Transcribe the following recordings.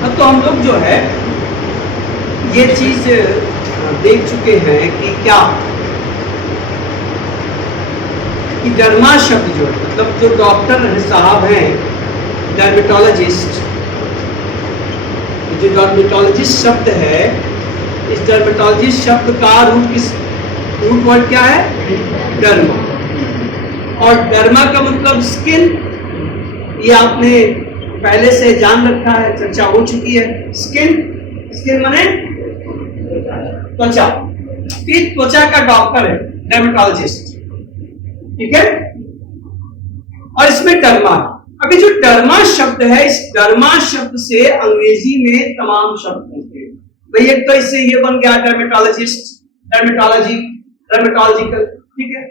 तो हम लोग जो है ये चीज देख चुके हैं कि क्या कि डर्मा शब्द जो है, मतलब जो डॉक्टर साहब हैं डर्मेटोलॉजिस्ट, जो डर्मेटोलॉजिस्ट शब्द है, इस डर्मेटोलॉजिस्ट शब्द का रूट वर्ड क्या है? डर्मा। और डर्मा का मतलब स्किन, ये आपने पहले से जान रखा है, चर्चा हो चुकी है। स्किन माने त्वचा, त्वचा का डॉक्टर है डर्मेटोलॉजिस्ट, ठीक है। और इसमें डर्मा, अभी जो डर्मा शब्द है, इस डर्मा शब्द से अंग्रेजी में तमाम शब्द बनते हैं। भाई एक तो इससे ये बन गया डर्मेटोलॉजिस्ट, डर्मेटोलॉजिकल, ठीक है।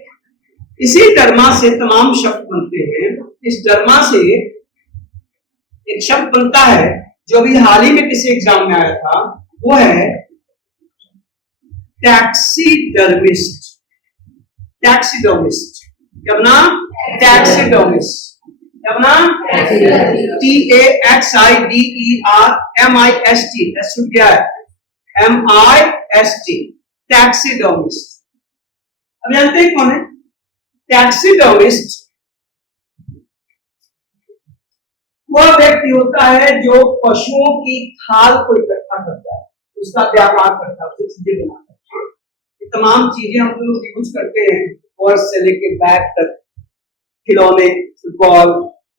इसी डर्मा से तमाम शब्द बनते हैं। इस डर्मा से एक शब्द बनता है जो अभी हाल ही में किसी एग्जाम में आया था, वो है टैक्सीडर्मिस्ट। टैक्सीडर्मिस्ट क्या बना? टैक्सीडर्मिस्ट क्या बना? TAXIDERMIST, क्या है? MIST, taxidermist. अब जानते हैं कौन है टैक्सीडर्मिस्ट? वह व्यक्ति होता है जो पशुओं की खाल को इकट्ठा करता है, उसका व्यापार करता है, उसे चीजें बनाता है। ये तमाम चीजें हम लोग यूज करते हैं, पर्स से लेके बैग तक, खिलौने, फुटबॉल,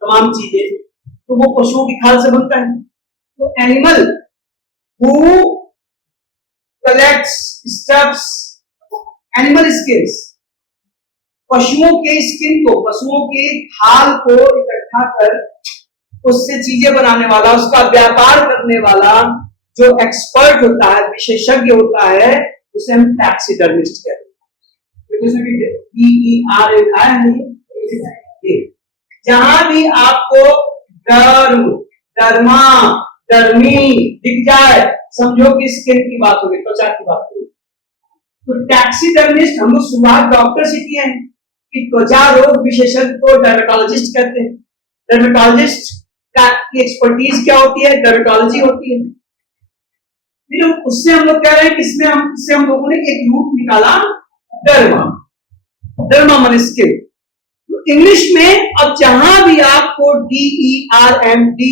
तमाम चीजें, तो वो पशुओं की खाल से बनता है। तो animal who collects stuffs animal skins, पशुओं के स्किन को, पशुओं की खाल को इकट्ठा कर उससे चीजें बनाने वाला, उसका व्यापार करने वाला जो एक्सपर्ट होता है, विशेषज्ञ होता है, उसे हम टैक्सीडर्मिस्ट कहते हैं। जहां भी आपको डर्म, डर्मा, डर्मी दिख जाए, समझो कि स्किन की बात होगी, त्वचा की बात होगी। तो टैक्सीडर्मिस्ट हम लोग शुरुआत डॉक्टर से किए हैं कि त्वचा रोग विशेषज्ञ को डर्मेटोलॉजिस्ट कहते हैं। डर्मेटोलॉजिस्ट का एक्सपर्टीज क्या होती है? डर्मेटोलॉजी होती है। फिर उससे हम लोग कह रहे हैं कि इसमें हम लोगों ने एक रूट निकाला डर्मा, डर्मा माने स्किन। तो इंग्लिश में अब जहां भी आपको DERMI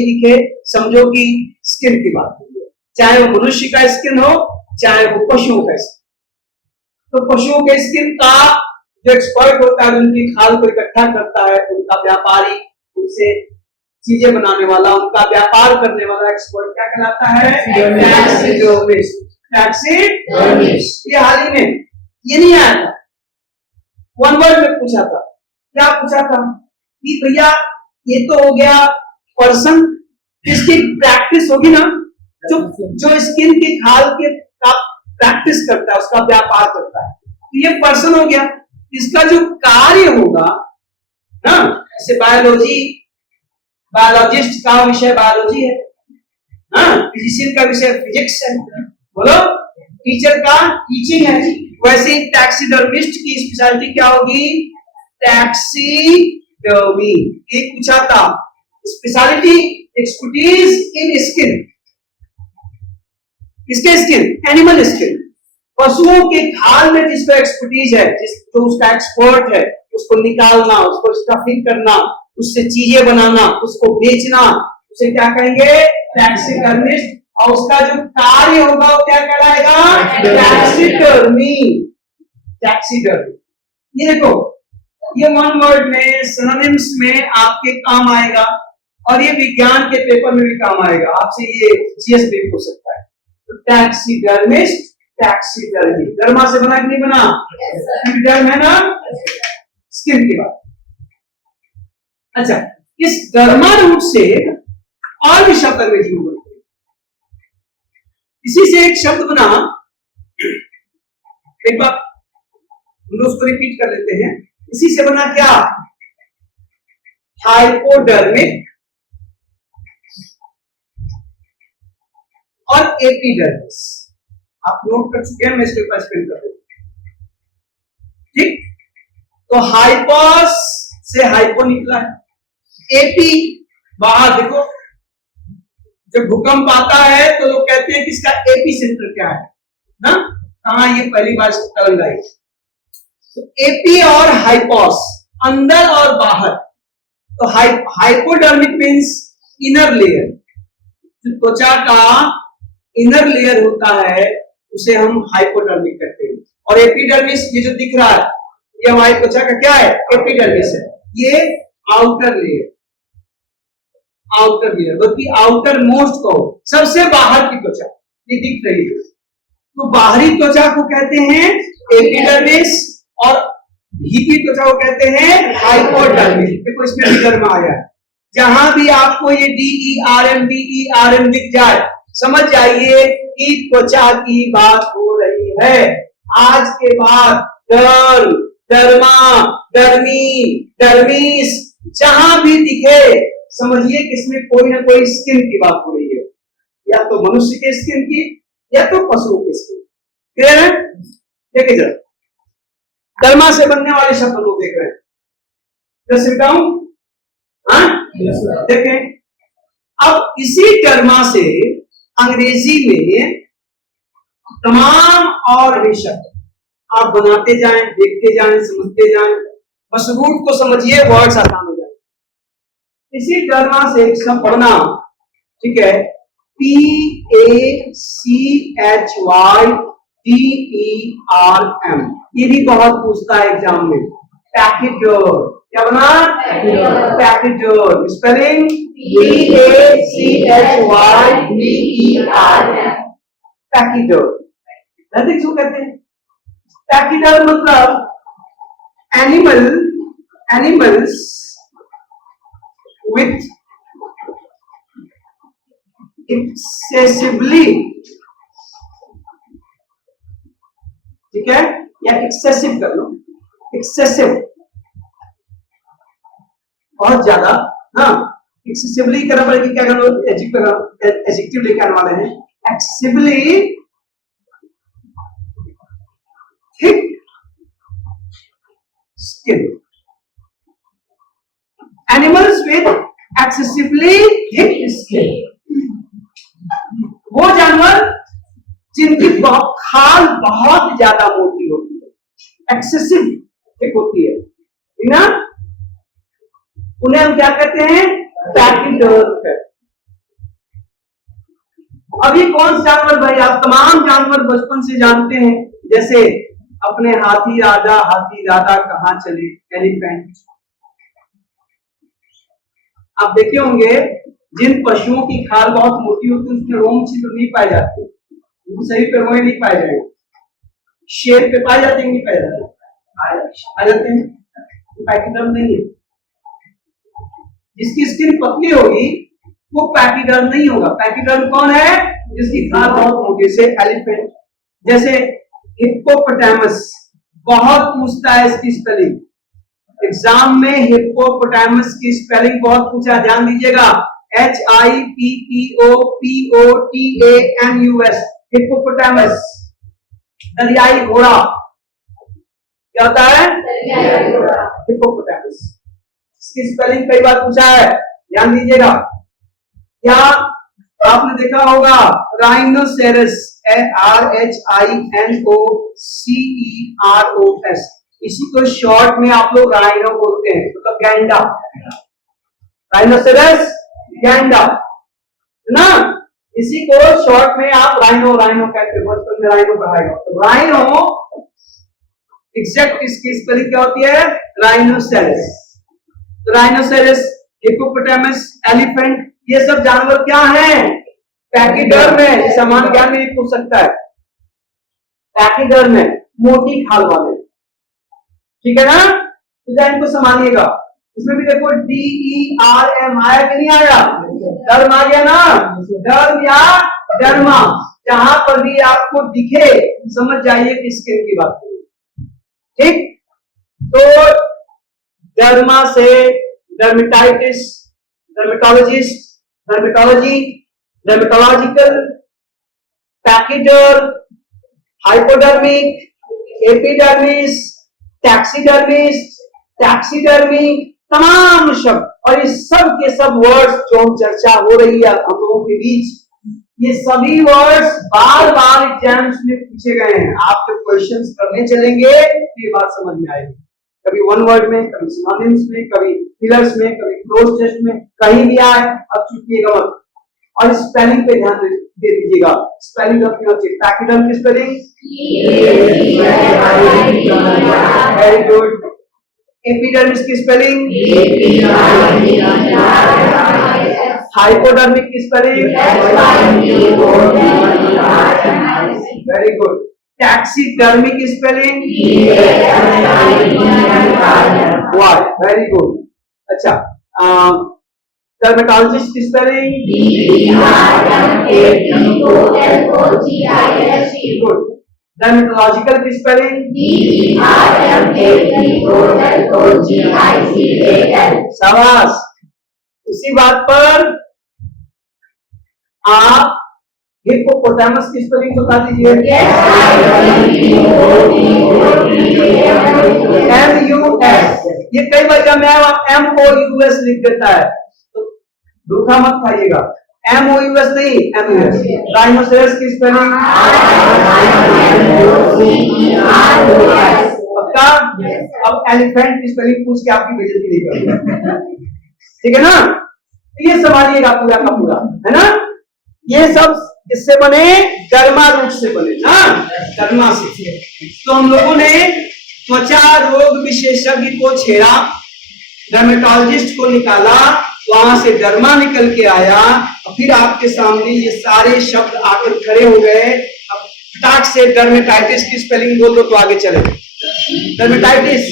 दिखे, समझो कि स्किन की बात है, चाहे वो मनुष्य का स्किन हो, चाहे वो पशुओं का स्किन। तो पशुओं के स्किन का जो एक्सपर्ट होता है, उनकी खाल को इकट्ठा करता है, उनका व्यापारी, उनसे चीजें बनाने वाला, उनका व्यापार करने वाला एक्सपर्ट क्या कहलाता है? टैक्सीडर्मिस्ट। टैक्सीडर्मिस्ट। ये हाल ही में ये नहीं आया था, वन वर्ड में पूछा था। क्या पूछा था कि भैया ये तो हो गया पर्सन, इसकी प्रैक्टिस होगी ना, जो स्किन की खाल के का प्रैक्टिस करता है, उसका व्यापार करता है, तो ये पर्सन हो गया। इसका जो कार्य होगा ना, जैसे बायोलॉजिस्ट का विषय बायोलॉजी है, फिजिशियन का विषय फिजिक्स है, बोलो, टीचर का टीचिंग है, वैसे टैक्सीडर्मिस्ट की स्पेशलिटी क्या होगी? टैक्सीडर्मी। एक पूछा था स्पेशलिटी, एक्सपर्टीज इन स्किन। किसके स्किन? Animal skin. पशुओं के खाल में जिसका एक्सपर्टीज है, जो उसका एक्सपर्ट है, उसको निकालना, उसको स्टफिंग करना, उससे चीजें बनाना, उसको बेचना, उसे क्या कहेंगे? टैक्सीडर्मिस्ट। और उसका जो कार्य होगा वो क्या कहलाएगा? टैक्सीडर्मी। टैक्सीडर्मी। ये देखो, ये वन वर्ड में, सिनोनिम्स में आपके काम आएगा, और ये विज्ञान के पेपर में भी काम आएगा, आपसे ये जीएस में हो सकता है। तो टैक्सीडर्मिस्ट, टैक्सीडर्मी, डर्मा से बना कि नहीं बना? डर्म है ना, स्किन की बात। अच्छा, इस डर्मा रूट से और भी शब्द अंग्रेजी में बनते हैं। इसी से एक शब्द बना, एक बार हम लोग उसको रिपीट कर लेते हैं। इसी से बना क्या? हाइपोडर्मिक और एपिडर्मिस। आप नोट कर चुके हैं, मैं इसके ऊपर स्पेल कर देता हूं, ठीक। तो हाइपोस से हाइपो निकला है, एपी बाहर देखो, जब भूकंप आता है तो लोग कहते हैं कि इसका एपी सेंटर क्या है ना, कहां, ये पहली बार तरंग आई। तो एपी और हाइपोस, अंदर और बाहर। तो हाइपोडर्मिक मीन्स इनर लेयर, जो त्वचा का इनर लेयर होता है उसे हम हाइपोडर्मिक कहते हैं। और एपिडर्मिस, ये जो दिख रहा है ये हमारी त्वचा का क्या है, एपिडर्मिस है। ये आउटर लेयर, आउटर लेयर, बल्कि आउटर मोस्ट को, सबसे बाहर की त्वचा ये दिख रही है। तो बाहरी त्वचा को कहते हैं एपिडर्मिस और भीतरी त्वचा को कहते हैं हाइपोडर्मिस। देखो इसमें फिगर में आया है, जहां भी आपको ये DERM दिख जाए समझ जाइए कि त्वचा की बात हो रही है। आज के बाद डर्म, डर्मा, डर्मी, डर्मिस जहां भी दिखे समझिए कि इसमें कोई ना कोई स्किन की बात हो रही है, या तो मनुष्य के स्किन की या तो पशुओं के स्किन। क्लियर है? देखिए जरा, डर्मा से बनने वाले शब्द लोग देख रहे हैं, जैसे बताऊं, हाँ देखें। अब इसी डर्मा से अंग्रेजी में तमाम और भी शब्द आप बनाते जाएं, देखते जाएं, समझते जाएं, बस रूट को समझिए, वर्ड्स आसान हो जाए। इसी डर्मा से एक शब्द पढ़ना, ठीक है, PACHYDERM, ये भी बहुत पूछता है एग्जाम में। पैकेडोर, क्या बना? पैकेडोर, स्पेलिंग PACHYDERM, पैकेडोर। क्यों कहते हैं पैकेडोर? मतलब एनिमल्स विथ एक्सेसिवली, ठीक है, या एक्सेसिव कर लो, एक्सेसिव बहुत ज्यादा, हाँ एक्सेसिवली करना पड़ेगा, क्या करो, एडजेक्टिव लेके आने वाले हैं, excessively thick skin, animals with excessively thick skin, वो जानवर जिनकी खाल बहुत ज्यादा मोटी होती है, एक्सेसिव थिक होती है, ठीक ना, उन्हें हम क्या कहते हैं, पैकेडोर कहते हैं। अभी कौन सा जानवर भाई, आप तमाम जानवर बचपन से जानते हैं, जैसे अपने हाथी राजा कहां चले, एलिफेंट। आप देखे होंगे जिन पशुओं की खाल बहुत मोटी होती है उसमें रोम छिद्र नहीं पाए जाते, शरीर पे रोए नहीं पाए जाएंगे, शेर पे पाए जाते हैं, नहीं पाए जाते, आ जाते हैं, पैकेडर्म नहीं है। जिसकी स्किन पतली होगी वो पैकेडर्म नहीं होगा। पैकेडर्म कौन है? जिसकी खाल बहुत मोटी, से एलिफेंट, जैसे हिप्पोपोटामस, बहुत पूछता है इसकी स्पेलिंग एग्जाम में, हिप्पोपोटामस की स्पेलिंग बहुत पूछा, ध्यान दीजिएगा, HIPPOPOTAMUS, हिप्पोपोटामस, दरियाई घोड़ा। क्या होता है? हिप्पोपोटामस, इसकी स्पेलिंग कई बार पूछा है, ध्यान दीजिएगा। क्या आपने देखा होगा राइनोसेरस, RHINOCEROS, इसी को शॉर्ट में आप लोग राइनो बोलते हैं, मतलब गैंडा, राइनोसेरस गैंडा ना, इसी को शॉर्ट में आप राइनो कहते हैं, बचपन में राइनो पढ़ाएगा। तो राइनो एग्जैक्ट इसकी स्पेलिंग क्या होती है? राइनोसेरस। तो राइनोसेरस, हिप्पोपोटामस, एलिफेंट, ये सब जानवर क्या हैं? पैकेडर्म में। समान ज्ञान नहीं पूछ सकता है, पैकेडर्म में मोटी खाल वाले, ठीक है ना, तो इनको समानिएगा। इसमें भी देखो DERM आया कि नहीं आया? डर्म आ गया ना, डर्म या डर्मा, जहां पर भी आपको दिखे समझ जाइए कि स्किन की बात है, ठीक। तो डर्मा से dermatitis, dermatologist, dermatology, dermatological, pachyderm, hypodermic, epidermis, taxidermist, taxidermic, तमाम शब्द, और ये सब के सब वर्ड्स जो हम चर्चा हो रही है हम लोगों के बीच, ये सभी वर्ड्स बार बार एग्जाम्स में पूछे गए हैं। आप जब क्वेश्चंस करने चलेंगे तो ये बात समझ में आएगी, कभी वन वर्ड में, कभी सिनोनिम्स में, कभी पिलर्स में, कभी क्लोज टेस्ट में, कहीं भी आए अब चुकिएगा मत। और स्पेलिंग पे ध्यान दे दीजिएगा। स्पेलिंग अपनी होती है पैकेडम की स्पेलिंग, वेरी गुड। एपिडर्मिस की स्पेलिंग, हाइपोडर्मिक की स्पेलिंग, वेरी गुड। टैक्सीडर्मी की स्पेलिंग, व्हाट, वेरी गुड। अच्छा, डर्मेटोलॉजिस्ट की स्पेलिंग, गुड। डर्मेटोलॉजिकल की स्पेलिंग, शाबाश। इसी बात पर आप हिप्पोपोटामस की स्पेलिंग बता दीजिए। MUS, ये कई बार क्या मैं MOUS लिख देता है, तो धोखा मत खाइएगा। MOUS नहीं, MUS। राइनोसेरस की स्पेलिंग पक्का। अब एलिफेंट की स्पेलिंग पूछ के आपकी बेइज्जती नहीं करूंगा, ठीक है ना। ये समझिएगा पूरा का पूरा, है ना। ये सब किससे बने, डर्मा रूट से बने ना, डर्मा से। तो हम लोगों ने त्वचा रोग विशेषज्ञ को छेड़ा, डर्मेटोलॉजिस्ट को निकाला, वहां से डर्मा निकल के आया, और फिर आपके सामने ये सारे शब्द आकर खड़े हो गए। अब टाक से डर्मेटाइटिस की स्पेलिंग बोल दो तो आगे चले। Dermatitis,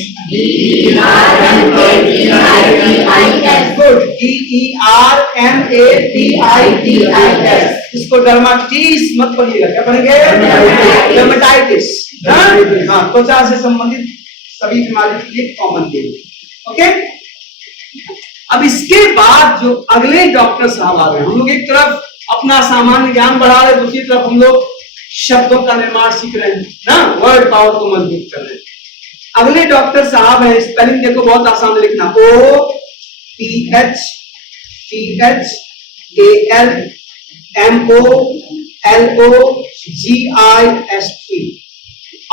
good, DERMATITIS। इसको डर्माटिस मत पढ़िएगा, क्या पढ़ेंगे, डर्मेटाइटिस। हाँ, त्वचा से संबंधित सभी बीमारी के लिए कॉमन थी। ओके, अब इसके बाद जो अगले डॉक्टर साहब आ गए, हम लोग एक तरफ अपना सामान्य ज्ञान बढ़ा रहे, दूसरी तरफ हम लोग शब्दों का निर्माण सीख रहे हैं ना, वर्ड पावर को मजबूत कर रहे हैं। अगले डॉक्टर साहब है, स्पेलिंग देखो बहुत आसान है लिखना, OPHTHALMOLOGIST,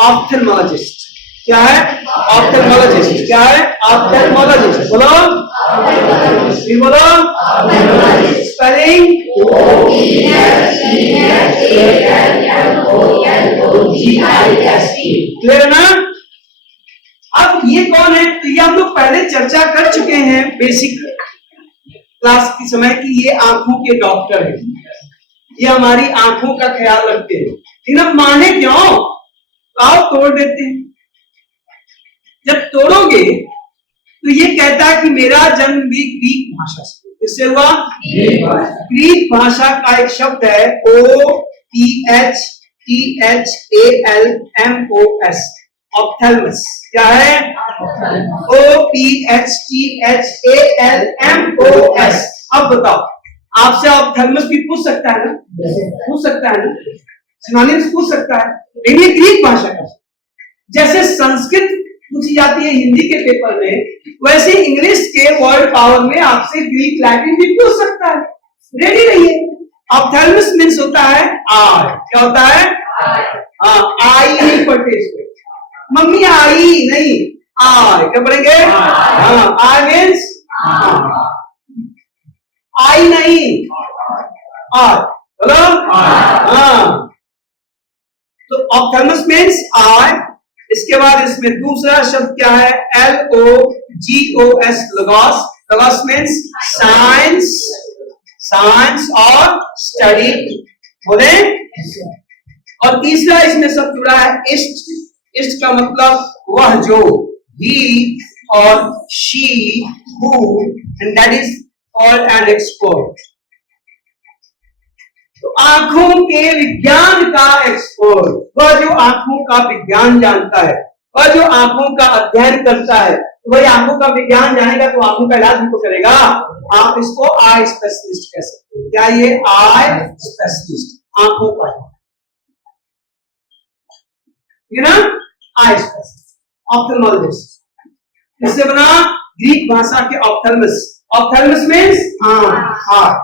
ऑप्थेल्मोलॉजिस्ट। क्या है, ऑप्थेल्मोलॉजिस्ट। क्या है, ऑप्थेल्मोलॉजिस्ट। बोलो, फिर बोलो, स्पेलिंग क्लियर है ना। अब ये कौन है, तो ये हम लोग पहले चर्चा कर चुके हैं बेसिक क्लास के समय की, ये आंखों के डॉक्टर है, ये हमारी आंखों का ख्याल रखते हैं। लेकिन अब माने क्यों, आओ तोड़ देते हैं। जब तोड़ोगे तो ये कहता है कि मेरा जन्म भी ग्रीक भाषा से, किससे हुआ, ग्रीक भाषा का एक शब्द है OPHTHALMOS, ऑप्थेल्मस। क्या है, OPHTHALMOS। अब बताओ, आपसे ऑप्थेल्मस भी पूछ सकता है ना, पूछ सकता है ना, सिनोनिम्स पूछ सकता है, लेकिन ये ग्रीक भाषा का, जैसे संस्कृत पूछी जाती है हिंदी के पेपर में, वैसे इंग्लिश के वर्ड पावर में आपसे ग्रीक लैटिन भी पूछ सकता है। रेडी रहिए। ऑप्थेल्मस मींस होता है आई। क्या होता है, आई नहीं पढ़ते इसको, मम्मी आई नहीं, आई। क्या पढ़ेंगे, आई मींस आई नहीं, आई। बोलो, हाँ। तो ऑप्थेल्मस मींस आई। इसके बाद इसमें दूसरा शब्द क्या है, LOGOS, logos. Logos means science, science और स्टडी। बोले, और तीसरा इसमें सब जुड़ा है इष्ट। इष्ट का मतलब वह जो, ही और she, who, and that is called an expert. तो आंखों के विज्ञान का एक्सपर्ट, वह जो आंखों का विज्ञान जानता है, वह जो आंखों का अध्ययन करता है, तो वही आंखों का विज्ञान जानेगा तो आंखों का इलाज भी तो करेगा। आप इसको आई स्पेशलिस्ट कह सकते हैं। क्या ये आई स्पेशलिस्ट, आंखों का, ना, आई स्पेशलिस्ट, ऑप्थेल्मोलॉजिस्ट। इससे बना ग्रीक भाषा के ऑप्थेल्मस। ऑप्थेल्मस मीन्स हार्ट।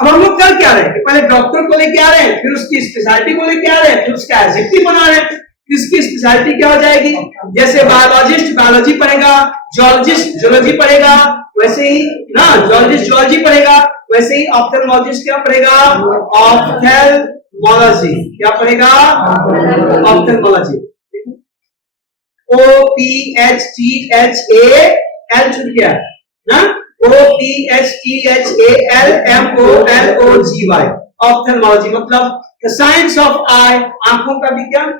अब हम लोग कर क्या रहे हैं, पहले डॉक्टर को लेके आ रहे हैं, फिर उसकी स्पेशलिटी को लेके आ रहे हैं, फिर उसका एडजेक्टिव बना रहे हैं। इसकी स्पेशलिटी क्या हो जाएगी, जैसे बायोलॉजिस्ट बायोलॉजी पढ़ेगा, जोलॉजिस्ट जोलॉजी पढ़ेगा, वैसे ही ना जोलॉजिस्ट जोलॉजी पढ़ेगा, वैसे ही ऑप्थेल्मोलॉजिस्ट क्या पढ़ेगा, ऑप्थेल्मोलॉजी। क्या पढ़ेगा, ऑप्थेल्मोलॉजी। OPHTHAL छूट गया ना, OPHTHALMOLOGY। ऑप्थेल्मोलॉजी मतलब द साइंस ऑफ आई, आंखों का विज्ञान।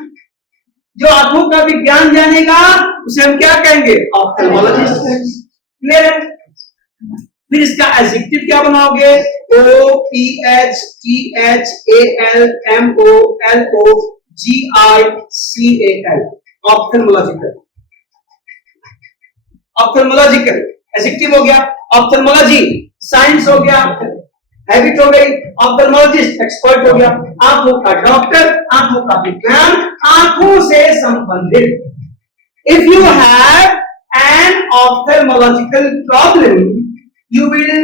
जो आंखों का विज्ञान जानेगा उसे हम क्या कहेंगे, ऑप्थेल्मोलॉजिस्ट। क्लियर है। फिर इसका एडजेक्टिव क्या बनाओगे, OPHTHALMOLOGICAL, ऑप्थेल्मोलॉजिकल। ऑप्थेल्मोलॉजिकल एडजेक्टिव हो गया, ऑप्थेल्मोलॉजी साइंस हो गया, हैबिट हो गई, ऑप्थेल्मोलॉजिस्ट एक्सपर्ट हो गया, आंखों का डॉक्टर, आंखों का विज्ञान, आंखों से संबंधित। If you have an ophthalmological problem, you will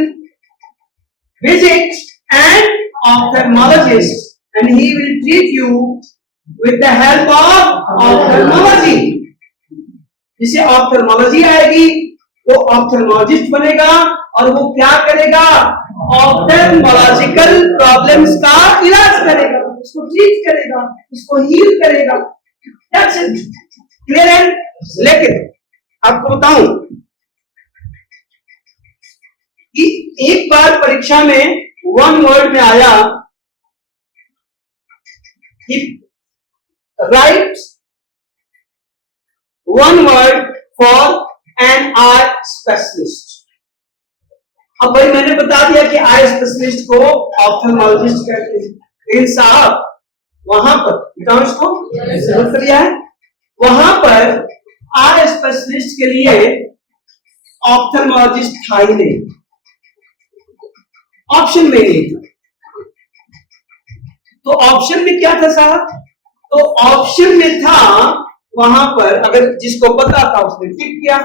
visit an ophthalmologist and he will treat you with the help of ophthalmology। जिसे ऑप्थेल्मोलॉजी आएगी वो ऑप्थेल्मोलॉजिस्ट बनेगा और वो क्या करेगा, ऑप्थेल्मोलॉजिकल प्रॉब्लम्स का इलाज करेगा, उसको ट्रीट करेगा, उसको हील करेगा। That's it. क्लियर है। लेकिन आपको बताऊं कि एक बार परीक्षा में वन वर्ड में आया कि write one word for an eye specialist. अब भाई मैंने बता दिया कि आई स्पेशलिस्ट को ऑप्थेल्मोलॉजिस्ट कहते हैं, लेकिन साहब वहां पर को लिया है, वहां पर आई स्पेशलिस्ट के लिए ऑप्थेल्मोलॉजिस्ट था ही नहीं, ऑप्शन में नहीं था। तो ऑप्शन में क्या था साहब, तो ऑप्शन में था वहां पर, अगर जिसको पता था उसने टिक किया,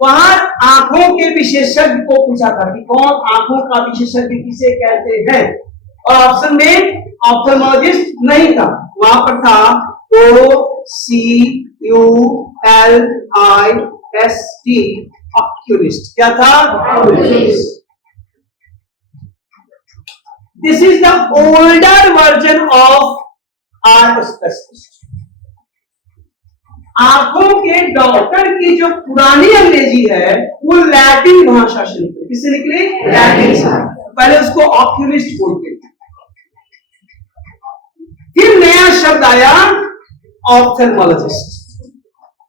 वहां आंखों के विशेषज्ञ को पूछा था कि कौन आंखों का विशेषज्ञ किसे कहते हैं, और ऑप्शन में ऑप्थेल्मोलॉजिस्ट नहीं था, वहां पर था OCULIST, ऑक्यूलिस्ट। क्या था, oculist. This is the older version of eye specialist। आंखों के डॉक्टर की जो पुरानी अंग्रेजी है वो लैटिन भाषा से निकली। किससे निकली, लैटिन से। पहले उसको ऑक्यूलिस्ट बोलते थे, फिर नया शब्द आया ऑप्थेल्मोलॉजिस्ट।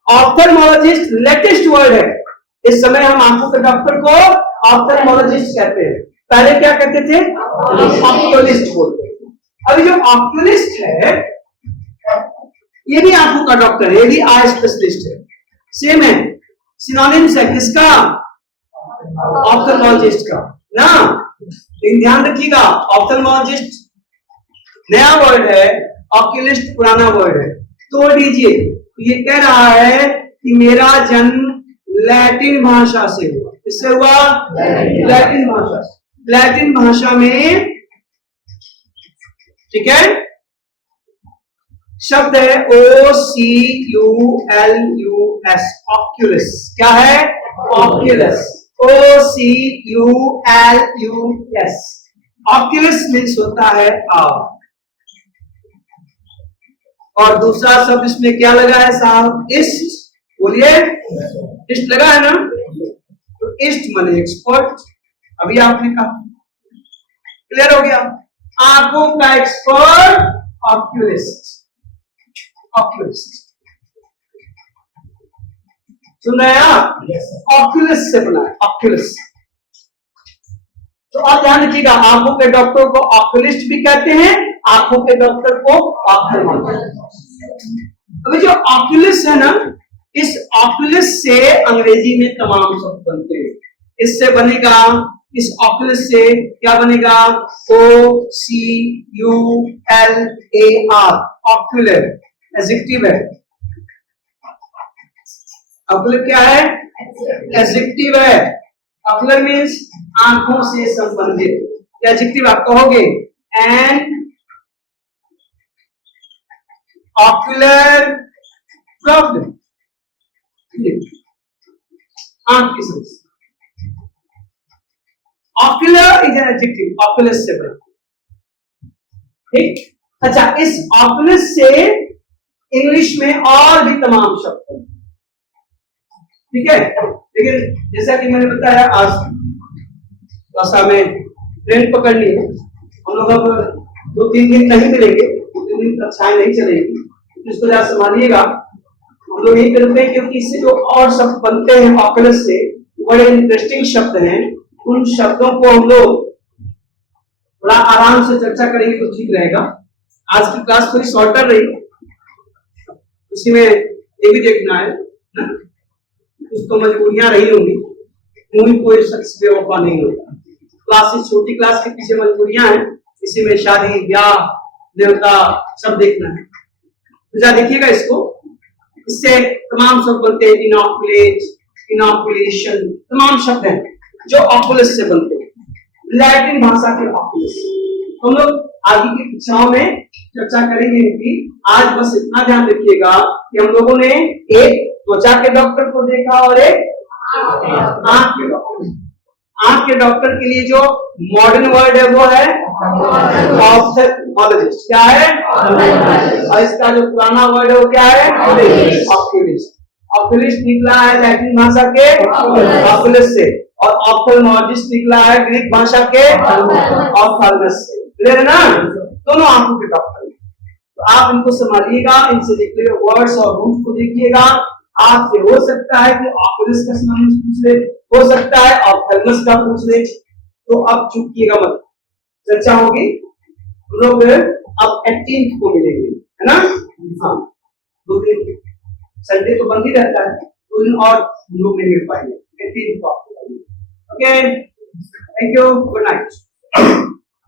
ऑप्थेल्मोलॉजिस्ट लेटेस्ट वर्ड है। इस समय हम आंखों के डॉक्टर को ऑप्थेल्मोलॉजिस्ट कहते हैं, पहले क्या कहते थे, ऑक्यूलिस्ट बोलते थे। अभी जो ऑक्यूलिस्ट है ये भी आंखों का डॉक्टर है, ये भी आई स्पेशलिस्ट है, सेम है, सिनोनिम्स है किसका, ऑप्थेल्मोलॉजिस्ट का ना। लेकिन ध्यान रखिएगा ऑप्थेल्मोलॉजिस्ट नया वर्ड है, ऑक्यूलिस्ट पुराना वर्ड है। तोड़ दीजिए, ये कह रहा है कि मेरा जन्म लैटिन भाषा से हुआ। किससे हुआ, लैटिन भाषा से। लैटिन भाषा में ठीक है शब्द है OCULUS, ऑक्यूलस। क्या है, ऑक्यूलस, OCULUS। ऑक्यूलस मीन्स होता है आंख। और दूसरा शब्द इसमें क्या लगा है साहब, इस्ट। बोलिए, इस्ट लगा है ना, तो इस्ट माने एक्सपर्ट। अभी आपने कहा, क्लियर हो गया, आंखों का एक्सपर्ट ऑक्यूलिस्ट। ऑक्यूलिस्ट सुन रहे हैं आप, ऑक्यूलिस्ट से बना है, ऑक्यूलिस्ट। तो आप ध्यान रखिएगा, आंखों के डॉक्टर को ऑक्यूलिस्ट भी कहते हैं, आंखों के डॉक्टर को ऑप्थेल्मोलॉजिस्ट। अभी जो ऑक्यूलिस्ट है ना, इस ऑक्यूलिस्ट से अंग्रेजी में तमाम शब्द बनते हैं। इससे बनेगा, इस ऑक्यूलिस्ट से क्या बनेगा, OCULAR, ऑक्यूलर एडजेक्टिव है। ऑक्यूलर क्या है, एडजेक्टिव है। ऑक्यूलर मीन्स आंखों से संबंधित। एडजेक्टिव आप कहोगे एन ऑक्यूलर प्रॉब्लम, आंख की समस्या। Ocular is an adjective, Oculus से बना। ठीक, अच्छा, इस ऑक्यूलस से इंग्लिश में और भी तमाम शब्द हैं, ठीक है। लेकिन जैसा कि मैंने बताया, आज भाषा में ट्रेन पकड़नी है, हम लोग अब 2-3 दिन नहीं मिलेंगे, 2-3 दिन कक्षाएं नहीं चलेगी, इसको जरा संभालिएगा। हम लोग यही करते हैं क्योंकि इससे जो और शब्द बनते हैं ऑक्यूलस से, बड़े इंटरेस्टिंग शब्द हैं। उन शब्दों को हम लोग थोड़ा आराम से चर्चा करेंगे तो ठीक रहेगा। आज की क्लास थोड़ी शॉर्टर रही, इसी में ये भी देखना है ना? कुछ तो मजबूरियां रही होंगी, कोई शख्स बेवफा नहीं होता। क्लासेस, छोटी क्लास के पीछे मजबूरियां हैं, इसी में शादी, ब्याह, देवता सब देखना है। तो जा देखिएगा इसको, इससे तमाम शब्द बनते हैं। इनॉकुलेट, इनॉकुलेशन, तमाम शब्द हैं जो ऑक्यूलस से बनते हैं, लैटिन भाषा के ऑक्यूलस। हम लोग आगे की कक्षाओं में चर्चा करेंगे इनकी। आज बस इतना ध्यान रखिएगा कि हम लोगों ने एक त्वचा के डॉक्टर को देखा और एक आंख के डॉक्टर। आंख के डॉक्टर के लिए जो मॉडर्न वर्ड है वो है ऑप्थेल्मोलॉजिस्ट। क्या है? और इसका जो पुराना वर्ड है वो क्या है? ऑक्यूलिस्ट। ऑक्यूलिस्ट निकला है लैटिन भाषा के ऑक्यूलस से, और ऑप्थेल्मोलॉजिस्ट निकला है ग्रीक भाषा के ऑप्थाल्मस से। क्लियर है ना? दोनों आंखों के डॉक्टर। तो आप इनको संभालिएगा, इनसे लिखे हुए वर्ड्स और रूट को देखिएगा। आपसे हो सकता है कि ऑक्यूलस का नाम पूछ ले, हो सकता है ऑप्थेल्मस का पूछ ले, तो अब चूकिएगा मत, चर्चा होगी। लोग अब 18 को मिलेंगे, है ना? हाँ, 2 दिन संडे तो बंद ही रहता है, 2 दिन और हम लोग नहीं मिल पाएंगे। 18 को आपको। Okay, thank you, good night.